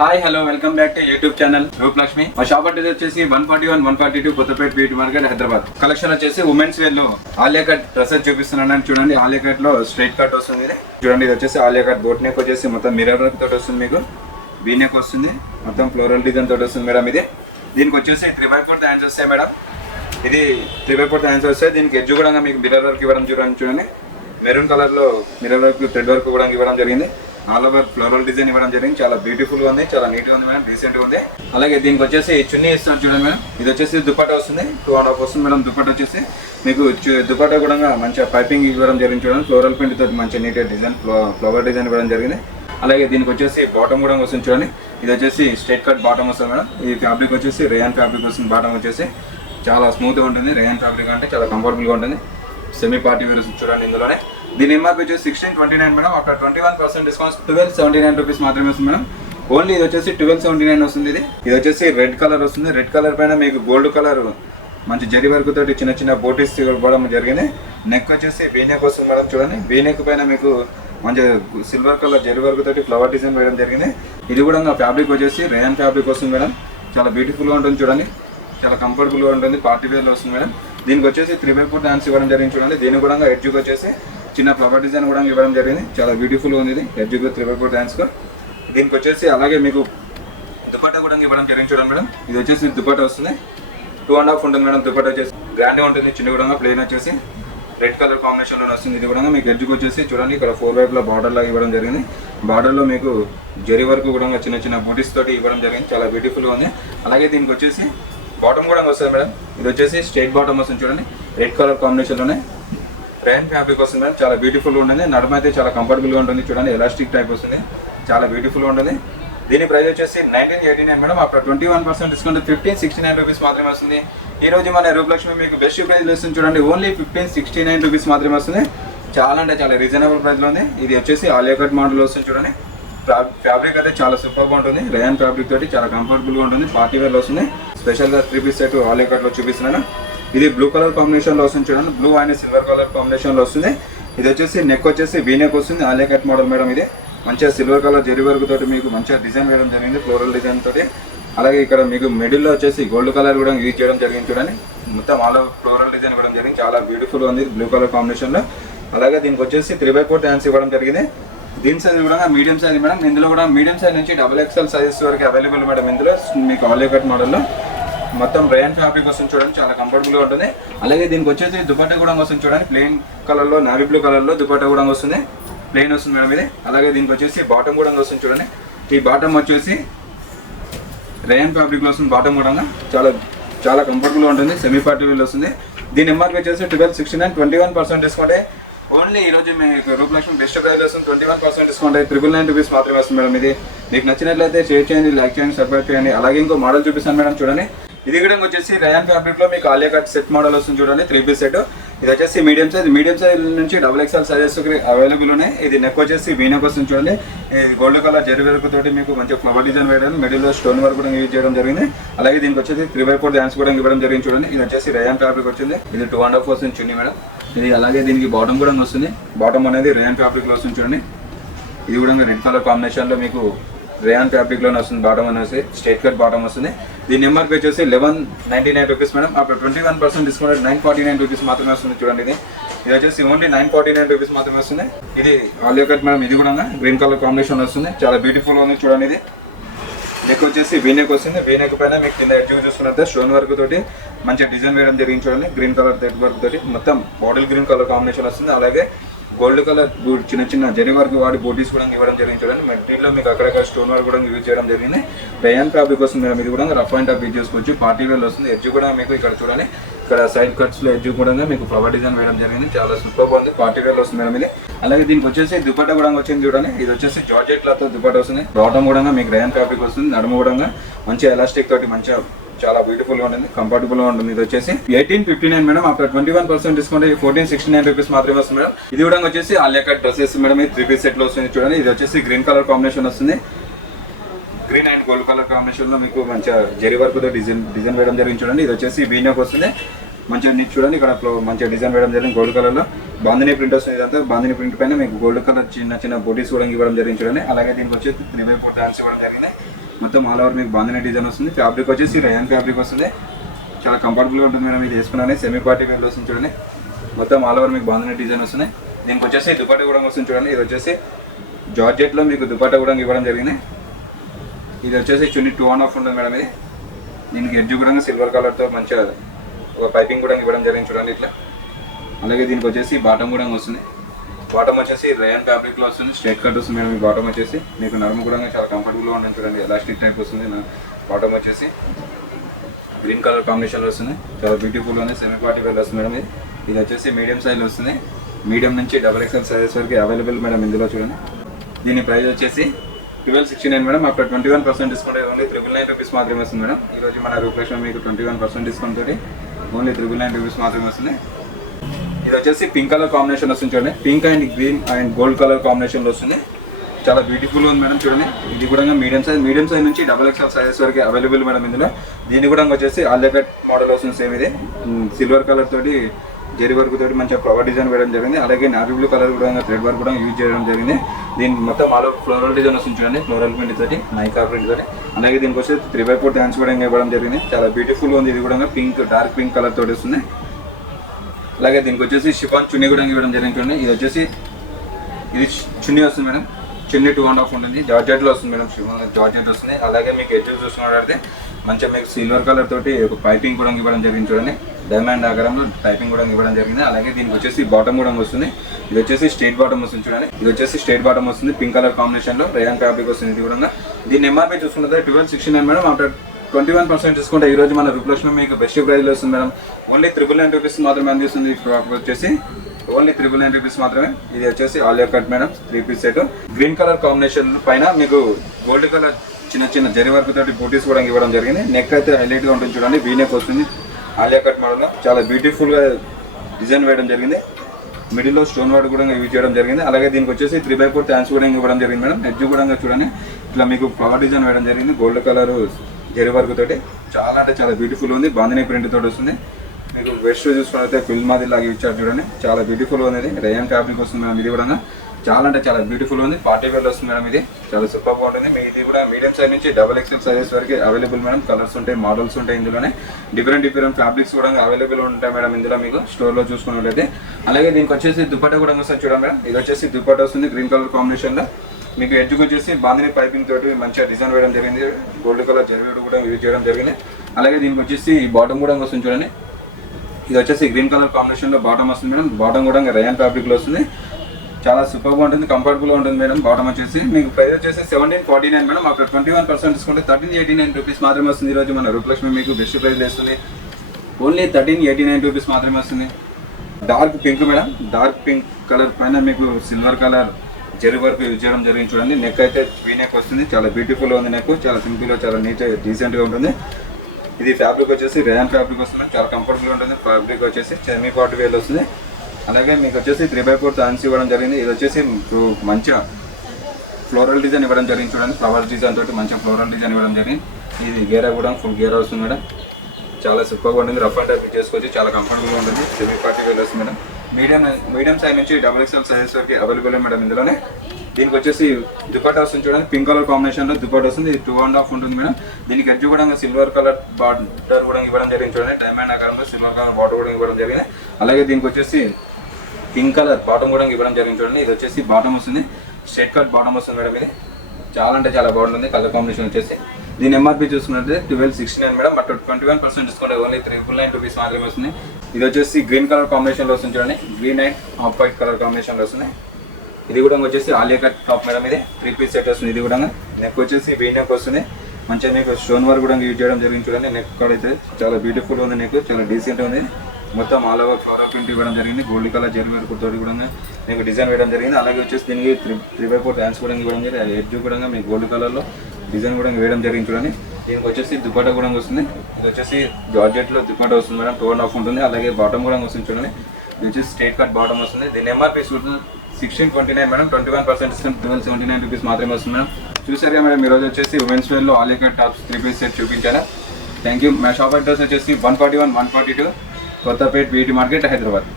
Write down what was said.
Hi hello welcome back to YouTube channel Rupalakshmi. మా shop address వచ్చేసి 141, 142 Kothapet beat market Hyderabad. Collection వచ్చేసి women's wear లో Alia cut dresses చూపిస్తున్నాను. చూడండి, ఆలియా కట్ లో స్ట్రైట్ కట్ వస్తుంది. చూడండి, ఇది వచ్చేసి ఆలియా కట్ బోట్ నెక్ వచ్చేసి మొత్తం మిర్రర్ వర్క్ తోటి వస్తుంది. మీకు వీ నెక్ వస్తుంది, మొత్తం ఫ్లోరల్ డిజైన్ తోటి వస్తుంది మేడం. ఇది దీనికి వచ్చేసి 3/4 హ్యాండ్స్ వస్తాయి మేడం. ఇది 3/4 హ్యాండ్స్ వస్తాయి. దీనికి ఎడ్జ్ కూడా మీకు మిర్రర్ వర్క్ ఇవ్వడం చూడండి. మెరూన్ కలర్ లో మిర్రర్ వర్క్, థ్రెడ్ వర్క్ కూడా ఇవ్వడం జరిగింది. ఆల్ ఓవర్ ఫ్లోరల్ డిజైన్ ఇవ్వడం జరిగింది. చాలా బ్యూటిఫుల్ గా ఉంది, చాలా నీట్ గా ఉంది మేడం, డీసెంట్ గా ఉంది. అలాగే దీనికి వచ్చేసి చున్నీ ఇస్తారు చూడండి మేడం. ఇది వచ్చేసి దుపట్టా వస్తుంది, 2.5 వస్తుంది మేడం. దుపట్టా వచ్చేసి మీకు దుపట్టా కూడా మంచిగా పైపింగ్ ఇవ్వడం జరిగింది చూడండి. ఫ్లోరల్ ప్రింట్ తోటి మంచిగా నీట్ డిజైన్, ఫ్లవర్ డిజైన్ ఇవ్వడం జరిగింది. అలాగే దీనికి వచ్చేసి బాటమ్ కూడా వస్తుంది చూడండి. ఇది వచ్చేసి స్ట్రైట్ కట్ బాటమ్ వస్తుంది మేడం. ఈ ఫ్యాబ్రిక్ వచ్చేసి రేయాన్ ఫ్యాబ్రిక్ వస్తుంది. బాటమ్ వచ్చేసి చాలా స్మూత్ గా ఉంటుంది. రేయాన్ ఫ్యాబ్రిక్ అంటే చాలా కంఫర్టబుల్ గా ఉంటుంది. సెమీ పార్టీ వేర్ చూడండి. ఇందులోనే దీని ఎంఆర్పీ వచ్చేసి 1629 మేడం. ఆఫ్టర్ 21% డిస్కౌంట్ 1279 రూపీస్ మాత్రమే వస్తుంది మేడం. ఓన్లీ ఇది వచ్చేసి 1279 వస్తుంది. ఇది వచ్చేసి రెడ్ కలర్ వస్తుంది. రెడ్ కలర్ పైన మీకు గోల్డ్ కలర్ మంచి జరీ వర్క్ తోటి చిన్న చిన్న బోటీస్ ఇవ్వడం జరిగింది. నెక్ వచ్చేసి వీ నెక్ వస్తుంది మేడం. చూడండి, వీ నెక్ పైన మీకు మంచి సిల్వర్ కలర్ జరీ వర్క్ తోటి ఫ్లవర్ డిజైన్ వేయడం జరిగింది. ఇది కూడా ఫ్యాబ్రిక్ వచ్చేసి రేయాన్ ఫ్యాబ్రిక్ వస్తుంది మేడం. చాలా బ్యూటిఫుల్ గా ఉంటుంది చూడండి, చాలా కంఫర్టబుల్ గా ఉంటుంది. పార్టీ వేర్ లో వస్తుంది మేడం. దీనికి వచ్చేసి 3/4 హ్యాండ్స్ ఇవ్వడం జరిగింది చూడండి. దీనికి కూడా ఎడ్జ్కి వచ్చేసి చిన్న ఫ్లవర్ డిజైన్ కూడా ఇవ్వడం జరిగింది. చాలా బ్యూటిఫుల్ గా ఉంది. ఇది ఎడ్జ్కి 3/4 హ్యాండ్స్. దీనికి వచ్చేసి అలాగే మీకు దుపట్టా కూడా ఇవ్వడం జరిగింది చూడండి మేడం. ఇది వచ్చేసి దుపట్టా వస్తుంది, 2.5 ఉంటుంది మేడం. దుపట్టా వచ్చేసి గ్రాండ్ గా ఉంటుంది. చిన్న కూడా ప్లెయిన్ వచ్చేసి రెడ్ కలర్ కాంబినేషన్ లో వస్తుంది. ఇది కూడా మీకు ఎడ్జ్కి వచ్చేసి చూడండి, ఇక్కడ 4 వైపుల బార్డర్ లాగా ఇవ్వడం జరిగింది. బార్డర్ లో మీకు జరీ వర్క్ కూడా చిన్న చిన్న బూటీస్ తోటి ఇవ్వడం జరిగింది. చాలా బ్యూటిఫుల్ గా ఉంది. అలాగే దీనికి వచ్చేసి బాటమ్ కూడా వస్తుంది మేడం. ఇది వచ్చేసి స్ట్రైట్ బాటమ్ వస్తుంది చూడండి. రెడ్ కలర్ కాంబినేషన్ లోనే రేయాన్ ఫ్యాబ్రిక్ వస్తుంది మేడం. చాలా బ్యూటిఫుల్ గా ఉంటుంది. నడుమ అయితే చాలా కంఫర్టబుల్ గా ఉంటుంది చూడండి. ఎలాస్టిక్ టైప్ వస్తుంది, చాలా బ్యూటిఫుల్ గా ఉంటుంది. దీని ప్రైస్ వచ్చేసి 1989 మేడం. ఆఫ్టర్ 21% డిస్కౌంట్ 1569 రూపీస్ మాత్రమే వస్తుంది. ఈ రోజు మన రూపలక్ష్మి మీకు బెస్ట్ ప్రైస్ వస్తుంది చూడండి. ఓన్లీ 1569 రూపీస్ మాత్రమే వస్తుంది. చాలా అంటే చాలా రీజనబుల్ ప్రైస్ లో ఉంది. ఇది వచ్చేసి ఆలియా కట్ మోడల్ వస్తుంది చూడండి. ఫ్యాబ్రిక్ అయితే చాలా సూపర్ గా ఉంటుంది. రేయాన్ ఫ్యాబ్రిక్ తోటి చాలా కంఫర్టబుల్ గా ఉంటుంది. పార్టీ వేర్ లో వస్తుంది. స్పెషల్ గా 3 పీస్ సెట్ ఆలియా కట్ లో చూపిస్తున్నాను. ఇది బ్లూ కలర్ కాంబినేషన్ లో వస్తుంది చూడండి. Blue and silver colour combination లో వస్తుంది. ఇది వచ్చేసి నెక్ వచ్చేసి వీ నెక్ వస్తుంది. Alia cut model madam. ఇది మంచిగా సిల్వర్ కలర్ జరీ వర్క్ తోటి మీకు మంచిగా డిజైన్ వేయడం జరిగింది, ఫ్లోరల్ డిజైన్ తోటి. అలాగే ఇక్కడ మీకు మిడిల్ లో వచ్చేసి గోల్డ్ కలర్ కూడా యూజ్ చేయడం జరిగింది చూడండి. మొత్తం ఆల్ ఫ్లోరల్ డిజైన్ ఇవ్వడం జరిగింది. చాలా బ్యూటిఫుల్ గా ఉంది బ్లూ కలర్ కాంబినేషన్ లో. అలాగే దీనికి వచ్చేసి 3/4 హ్యాండ్స్ ఇవ్వడం జరిగింది. దీని సైజ్ కూడా మీడియం సైజ్ మేడం. ఇందులో కూడా మీడియం సైజ్ నుంచి XXL సైజెస్ వరకు అవైలబుల్ మేడం. ఇందులో మీకు ఆలియా కట్ మోడల్లో మొత్తం రేయాన్ ఫ్యాబ్రిక్ వస్తుంది చూడండి. చాలా కంఫర్టబుల్ గా ఉంటుంది. అలాగే దీనికి వచ్చేసి దుపట్టా కూడా వస్తుంది చూడండి. ప్లెయిన్ కలర్ లో, నావీ బ్లూ కలర్ లో దుపట్టా కూడా వస్తుంది. ప్లెయిన్ వస్తుంది మేడం ఇది. అలాగే దీనికి వచ్చేసి బాటమ్ కూడా వస్తుంది చూడండి. ఈ బాటమ్ వచ్చేసి రేయాన్ ఫ్యాబ్రిక్ లో వస్తుంది. బాటమ్ కూడా చాలా చాలా కంఫర్టబుల్ గా ఉంటుంది. సెమీ పార్టీ వేర్ వస్తుంది. దీని ఎంఆర్పీ వచ్చేసి 1269, 21% డిస్కౌంట్. ఓన్లీ ఈ రోజు మీకు రూపలక్ష్మి బెస్ట్ ప్రైస్ వస్తుంది. 21% డిస్కౌంట్ 999 రూపీస్ మాత్రమే వస్తుంది మేడం. ఇది మీకు నచ్చినట్లయితే షేర్ చేయండి, లైక్ చేయండి, సబ్స్క్రైబ్ చేయండి. అలాగే ఇంకో మోడల్ చూపిస్తాను మేడం. చూడండి, ఇది కూడా వచ్చేసి రేయాన్ ఫ్యాబ్రిక్ లో మీకు ఆలియా కట్ సెట్ మోడల్ వస్తుంది చూడండి. 3 పీస్ సెట్. ఇది వచ్చేసి మీడియం సైజ్ నుంచి XXL సైజెస్ అవైలబుల్ ఉన్నాయి. ఇది నెక్ వచ్చేసి వీ నెక్ వస్తుంది చూడండి. ఇది గోల్డ్ కలర్ జరీ వర్క్ తోటి మీకు మంచి ఫ్లవర్ డిజైన్ వేయడం, మిడిల్ లో స్టోన్ వర్క్ కూడా యూజ్ చేయడం జరిగింది. అలాగే దీనికి వచ్చేసి 3/4 హ్యాండ్స్ కూడా ఇవ్వడం జరిగింది చూడండి. ఇది వచ్చేసి రేయాన్ ఫ్యాబ్రిక్ వచ్చింది. ఇది 2.5 వస్తుంది చున్నీ మేడం. ఇది అలాగే దీనికి బాటమ్ కూడా వస్తుంది. బాటమ్ అనేది రేయాన్ ఫ్యాబ్రిక్ లో వస్తుంది చూడండి. ఇది కూడా రెడ్ కలర్ కాంబినేషన్ లో మీకు రేయాన్ ఫ్యాబ్రిక్ లోనే వస్తుంది. బాటమ్ అనేసి స్ట్రైట్ కట్ బాటమ్ వస్తుంది. దీని ఎంఆర్పీ వచ్చేసి 1199 rupees madam. After 21% discount 949 rupees మాత్రమే వస్తుంది చూడండి. ఇది వచ్చేసి ఓన్లీ 949 రూపీస్ మాత్రమే వస్తుంది. ఇది ఆలియా కట్ మేడం. ఇది కూడా గ్రీన్ కలర్ కాంబినేషన్ వస్తుంది. చాలా బ్యూటిఫుల్ గా ఉంది చూడండి. ఇది నెక్ వచ్చేసి వీ నెక్ వస్తుంది. వీ నెక్ పైన మీకు కింద ఎడ్జ్ చూసుకున్నట్టు స్టోన్ వర్క్ తోటి మంచిగా డిజైన్ వేయడం జరిగింది చూడండి. గ్రీన్ కలర్ థ్రెడ్ వర్క్ తోటి మొత్తం బాటిల్ గ్రీన్ కలర్ కాంబినేషన్ వస్తుంది. అలాగే గోల్డ్ కలర్ చిన్న చిన్న జరీ వర్క్ వాడి బోటీస్ కూడా ఇవ్వడం జరిగింది చూడండి. మెటీరియల్లో మీకు అక్కడక్కడ స్టోన్ వర్క్ కూడా యూజ్ చేయడం జరిగింది. రేయాన్ ఫ్యాబ్రిక్ వస్తుంది మేడం. ఇది కూడా రఫ్ అండ్ టఫ్ యూజ్ చేసుకోవచ్చు. పార్టీ వేర్ వస్తుంది. ఎడ్జ్ కూడా మీకు ఇక్కడ చూడండి, ఇక్కడ సైడ్ కట్స్ లో ఎడ్జ్ కూడా మీకు ఫ్లవర్ డిజైన్ వేయడం జరిగింది. చాలా సూపర్ బాగుంది. పార్టీ వేర్ వస్తుంది మేడం ఇది. అలాగే దీనికి వచ్చేసి దుపట్టా కూడా వచ్చింది చూడండి. ఇది వచ్చేసి జార్జెట్ క్లాత్ తో దుపట్టా వస్తుంది. బాటమ్ కూడా మీకు రేయాన్ ఫ్యాబ్రిక్ వస్తుంది. నడుము కూడా మంచి ఎలాస్టిక్ తోటి మంచిగా చాలా బ్యూటిఫుల్ గా ఉంటుంది, కంఫర్టబుల్ గా ఉంటుంది. ఇది వచ్చేసి 1859 మేడం. ఆఫ్టర్ 21% డిస్కౌంట్ 1469 రూపీస్ మాత్రమే వస్తుంది మేడం. ఇది కూడా వచ్చేసి ఆలియా కట్ డ్రెస్సెస్ మేడం. ఇది 3 పీస్ సెట్ లో వస్తుంది చూడండి. ఇది వచ్చేసి గ్రీన్ కలర్ కాంబినేషన్ వస్తుంది. Green and gold colour combination లో మీకు మంచిగా జరీ వర్క్ తో డిజైన్ వేయడం జరిగింది చూడండి. ఇది వచ్చేసి వీ నెక్ వస్తుంది. మంచిగా నీట్ చూడండి. ఇక్కడ మంచిగా డిజైన్ వేయడం జరిగింది గోల్డ్ కలర్ లో. బాందిని ప్రింట్ వస్తుంది. ఇదంతా బాందిని ప్రింట్ పైన మీకు గోల్డ్ కలర్ చిన్న చిన్న బోటీస్ కూడా ఇవ్వడం జరిగింది చూడండి. అలాగే దీనికి వచ్చేసి 3/4 హ్యాండ్స్ ఇవ్వడం జరిగింది. మొత్తం ఆల్ ఓవర్ మీకు బాందినీ డిజైన్ వస్తుంది. ఫ్యాబ్రిక్ వచ్చేసి రయాన్ ఫ్యాబ్రిక్ వస్తుంది. చాలా కంఫర్టబుల్గా ఉంటుంది మేడం. ఇది వేసుకున్నానే సెమీ పార్టీ వేర్ వస్తుంది చూడండి. మొత్తం ఆల్ ఓవర్ మీకు బాందినీ డిజైన్ వస్తుంది. దీనికి వచ్చేసి దుపట్టా కూడా వస్తుంది చూడండి. ఇది వచ్చేసి జార్జెట్లో మీకు దుపట్టా కూడా ఇవ్వడం జరిగింది. ఇది వచ్చేసి చున్నీ 2.5 ఉంటుంది మేడం. ఇది దీనికి ఎడ్జ్ కూడా సిల్వర్ కలర్తో మంచిగా ఒక పైపింగ్ కూడా ఇవ్వడం జరిగింది చూడండి ఇట్లా. అలాగే దీనికి వచ్చేసి బాటమ్ కూడా వస్తుంది. బాటమ్ వచ్చేసి రయాన్ ఫ్యాబ్రిక్లో వస్తుంది. స్ట్రైట్ కట్ వస్తుంది మేడం. ఈ బాటమ్ వచ్చేసి మీకు నడుము కూడా చాలా కంఫర్టబుల్గా ఉంటుంది చూడండి. ఎలాస్టిక్ టైప్ వస్తుంది. బాటమ్ వచ్చేసి గ్రీన్ కలర్ కాంబినేషన్లో వస్తుంది. చాలా బ్యూటిఫుల్గా ఉంది. సెమీ పార్టీ వేర్ వస్తుంది మేడం. ఇది వచ్చేసి మీడియం సైజ్ వస్తుంది. మీడియం నుంచి XXL సైజెస్ వరకు అవైలబుల్ మేడం ఇందులో చూడండి. దీని ప్రైస్ వచ్చేసి 1269 మేడం. అక్కడ 21% డిస్కౌంట్ ఓన్లీ 999 రూపీస్ మాత్రమే వస్తుంది మేడం. ఈరోజు మన రూప్లక్ష్మి మీకు 21% డిస్కౌంట్ తోటి ఓన్లీ 999 రూపీస్ మాత్రమే వస్తుంది. ఇది వచ్చేసి పింక్ కలర్ కాంబినేషన్ వస్తుంది చూడండి. Pink and green and gold colour కాంబినేషన్లో వస్తుంది. చాలా బ్యూటిఫుల్గా ఉంది మేడం చూడండి. ఇది కూడా మీడియం సైజ్ నుంచి XXL సైజెస్ వరకు అవైలబుల్ మేడం ఇందులో. దీని కూడా వచ్చేసి ఆల్జకట్ మోడల్ వస్తుంది. సేమ్ ఇది సిల్వర్ కలర్ తోటి జెరీ వర్క్ తోటి మంచిగా ఫ్లవర్ డిజైన్ వేయడం జరిగింది. అలాగే నావీ బ్లూ కలర్ కూడా థ్రెడ్ వర్క్ కూడా యూజ్ చేయడం జరిగింది. దీని మొత్తం ఆల్ ఫ్లోరల్ డిజైన్ వస్తుంది చూడండి. ఫ్లోరల్ ప్రింట్ తోటి నైకా ప్రింట్ తోటి. అలాగే దీనికి వచ్చి 3x4 డాన్స్ కూడా ఇవ్వడం జరిగింది. చాలా బ్యూటిఫుల్ ఉంది. ఇది కూడా పింక్ డార్క్ పింక్ కలర్ తోటి వస్తుంది. అలాగే దీనికి వచ్చేసి షిఫాన్ చున్నీ కూడా ఇవ్వడం జరిగింది చూడండి. ఇది వచ్చేసి ఇది చున్నీ వస్తుంది మేడం. చున్నీ 2.5 ఉంటుంది. జార్జెట్లో వస్తుంది మేడం. జార్జెట్ వస్తుంది. అలాగే మీకు ఎడ్జెస్ చూసుకున్నట్లయితే మంచిగా మీకు సిల్వర్ కలర్ తోటి ఒక పైపింగ్ కూడా ఇవ్వడం జరిగింది చూడండి. డైమండ్ ఆకారంలో పైపింగ్ కూడా ఇవ్వడం జరిగింది. అలాగే దీనికి వచ్చేసి బాటమ్ కూడా వస్తుంది. ఇది వచ్చేసి స్ట్రైట్ బాటమ్ వస్తుంది చూడండి. ఇది వచ్చేసి స్ట్రైట్ బాటమ్ వస్తుంది. పింక్ కలర్ కాంబినేషన్లో రయాన్ ఫ్యాబ్రిక్ వస్తుంది. ఇది కూడా దీని ఎంఆర్పీ చూసుకుంటే 1269 మేడం. ఆఫ్టర్ 21% డిస్కౌంట్ ఈరోజు మన రూప్లక్ష్మి మీకు బెస్ట్ ప్రైస్లో వస్తుంది మేడం. ఓన్లీ 999 రూపీస్ మాత్రమే అందిస్తుంది. వచ్చేసి ఓన్లీ 999 రూపీస్ మాత్రమే. ఇది వచ్చేసి Alia cut madam. 3 piece set green colour combination పైన మీకు గోల్డ్ కలర్ చిన్న జరీ వర్క్ తోటి బూటీస్ కూడా ఇవ్వడం జరిగింది. నెక్ అయితే హైలైట్గా ఉంటుంది చూడండి. వీ నెక్ వస్తుంది. ఆలియా కట్ మోడల్లో చాలా బ్యూటిఫుల్గా డిజైన్ వేయడం జరిగింది. మిడిల్లో స్టోన్ వర్క్ కూడా యూజ్ చేయడం జరిగింది. అలాగే దీనికి వచ్చేసి 3x4 థ్యాంక్స్ కూడా ఇవ్వడం జరిగింది మేడం. ఎడ్జ్ కూడా చూడండి ఇట్లా మీకు ఫ్లవర్ డిజైన్ వేయడం జరిగింది. గోల్డ్ కలర్ జరీ వర్క్ తోటి చాలా అంటే చాలా బ్యూటిఫుల్ ఉంది. బాందినీ ప్రింట్ తోటి వస్తుంది. మీకు వెస్ట్ చూసుకున్నట్లయితే ఫిల్ మాది లాగా ఇచ్చారు చూడండి. చాలా బ్యూటిఫుల్ ఉంది. రయాన్ ఫ్యాబ్రిక్ వస్తుంది మేడం. ఇది కూడా చాలా అంటే చాలా బ్యూటిఫుల్ ఉంది. పార్టీ వేర్ వస్తుంది మేడం. ఇది చాలా సూపర్గా ఉంటుంది. మీ ఇది కూడా మీడియం సైజ్ నుంచి XXL సైజెస్ వరకు అవైలబుల్ మేడం. కలర్స్ ఉంటాయి, మోడల్స్ ఉంటాయి. ఇందులోనే డిఫరెంట్ ఫ్యాబ్రిక్స్ కూడా అవైలబుల్ ఉంటాయి మేడం ఇందులో మీకు స్టోర్లో చూసుకున్నట్లయితే. అలాగే దీనికి వచ్చేసి దుపట్టా కూడా వస్తుంది చూడండి మేడం. ఇది వచ్చేసి దుపట్టా వస్తుంది గ్రీన్ కలర్ కాంబినేషన్లో. మీకు ఎడ్జ్కి వచ్చేసి బాందినీ పైపింగ్ తోటి మంచిగా డిజైన్ వేయడం జరిగింది. గోల్డ్ కలర్ జరీ కూడా యూజ్ చేయడం జరిగింది. అలాగే దీనికి వచ్చేసి బాటమ్ కూడా వస్తుంది చూడండి. ఇది వచ్చేసి గ్రీన్ కలర్ కాంబినేషన్లో బాటమ్ వస్తుంది మేడం. బాటమ్ కూడా రయాన్ ఫ్యాబ్రిక్లో వస్తుంది. చాలా సూపర్గా ఉంటుంది, కంఫర్టబుల్గా ఉంటుంది మేడం. బాటమ్ వచ్చేసి మీకు ప్రైస్ వచ్చేసి 1749 మేడం. ఆఫ్టర్ 21% డిస్కౌంట్ 1389 రూపీస్ మాత్రమే వస్తుంది. ఈరోజు మన రూప్లక్ష్మి మీకు బెస్ట్ ప్రైస్ వేస్తుంది. ఓన్లీ 1389 రూపీస్ మాత్రమే వస్తుంది. Dark pink madam. Dark pink colour పైన మీకు silver colour zari work use చేయడం జరిగింది చూడండి. నెక్ అయితే వీ నెక్ వస్తుంది. చాలా బ్యూటిఫుల్గా ఉంది నెక్. చాలా సింపుల్గా చాలా నీట్ డీసెంట్గా ఉంటుంది. ఇది ఫ్యాబ్రిక్ వచ్చేసి రయాన్ ఫ్యాబ్రిక్ వస్తుంది. చాలా కంఫర్టబుల్గా ఉంటుంది. ఫ్యాబ్రిక్ వచ్చేసి సెమీ పార్టీ వేర్ వస్తుంది. అలాగే మీకు వచ్చేసి 3x4 థ్యాంక్స్ ఇవ్వడం జరిగింది. ఇది వచ్చేసి మంచిగా ఫ్లోరల్ డిజైన్ ఇవ్వడం జరిగింది చూడండి. ఫ్లవర్స్ డిజైన్ తోటి మంచిగా ఫ్లోరల్ డిజైన్ ఇవ్వడం జరిగింది. ఇది గేరా కూడా ఫుల్ గేరా వస్తుంది మేడం. చాలా సూపర్గా ఉంటుంది. రఫ్ అండ్ టైప్ చేసుకోవచ్చు. చాలా కంఫర్టబుల్గా ఉంటుంది. సెమీ పార్టీ వేర్ వస్తుంది మేడం. మీడియం సైజ్ నుంచి XXL సైజెస్ వరకు అవైలబుల్ మేడం ఇందులోనే. దీనికి వచ్చేసి దుపట్టా వస్తుంది చూడండి. పింక్ కలర్ కాంబినేషన్లో దుపట్టా వస్తుంది. ఇది 2.5 ఉంటుంది మేడం. దీనికి ఎడ్జ్ కూడా సిల్వర్ కలర్ బార్డర్ కూడా ఇవ్వడం జరిగింది చూడండి. డైమండ్ ఆకారంలో సిల్వర్ కలర్ బార్డర్ కూడా ఇవ్వడం జరిగింది. అలాగే దీనికి వచ్చేసి పింక్ కలర్ బాటమ్ కూడా ఇవ్వడం జరిగింది చూడండి. ఇది వచ్చేసి బాటమ్ వస్తుంది. స్ట్రైట్ కట్ బాటమ్ వస్తుంది మేడం. ఇది చాలా అంటే చాలా బాగుంటుంది. కలర్ కాంబినేషన్ వచ్చేసి దీని ఎంఆర్పీ చూసుకున్నట్లయితే 1269 madam. But 21% discount only 399 rupees మాత్రమే వస్తుంది. ఇది వచ్చేసి గ్రీన్ కలర్ కాంబినేషన్లో వస్తుంది చూడండి. Green and off white colour కాంబినేషన్లో వస్తుంది. ఇది కూడా వచ్చేసి ఆలియా కట్ టాప్ మేడం. ఇది 3 పీస్ సెట్ వస్తుంది. ఇది కూడా నెక్ వచ్చేసి వీ నెక్ వస్తుంది. మంచిగా మీకు స్టోన్ వర్క్ కూడా యూజ్ చేయడం జరిగింది చూడండి. నెక్ కూడా అయితే చాలా బ్యూటిఫుల్ ఉంది. నెక్ చాలా డీసెంట్ ఉంది. మొత్తం ఆల్ ఓవర్ ఫ్లోరల్ ప్రింట్ ఇవ్వడం జరిగింది. గోల్డ్ కలర్ జరీ వర్క్ తోటి కూడా మీకు డిజైన్ వేయడం జరిగింది. అలాగే వచ్చేసి దీనికి 3x4 థ్యాంక్స్ కూడా ఇవ్వడం జరిగింది. ఎడ్జ్ కూడా మీకు గోల్డ్ కలర్లో డిజైన్ కూడా వేయడం జరిగింది చూడండి. దీనికి వచ్చేసి దుపట్టా కూడా వస్తుంది. ఇది వచ్చేసి జార్జెట్లో దుపట్టా వస్తుంది మేడం. 2.5 ఉంటుంది. అలాగే బాటమ్ కూడా వస్తుంది చూడండి. ఇది వచ్చేసి స్ట్రైట్ కట్ బాటమ్ వస్తుంది. దీని ఎంఆర్పీ 1629 మేడం. 21% డిస్కౌంట్ 1279 రూపీస్ మాత్రమే వస్తుంది మేడం. చూసారుగా మేడం ఈరోజు వచ్చేసి ఉమెన్స్ వేర్లో Alia cut tops 3 piece set చూపించాను. Thank you. మా షాప్ అడ్రస్ వచ్చేసి 141, 142 కొత్తపేట్ వీటి మార్కెట్, హైదరాబాద్.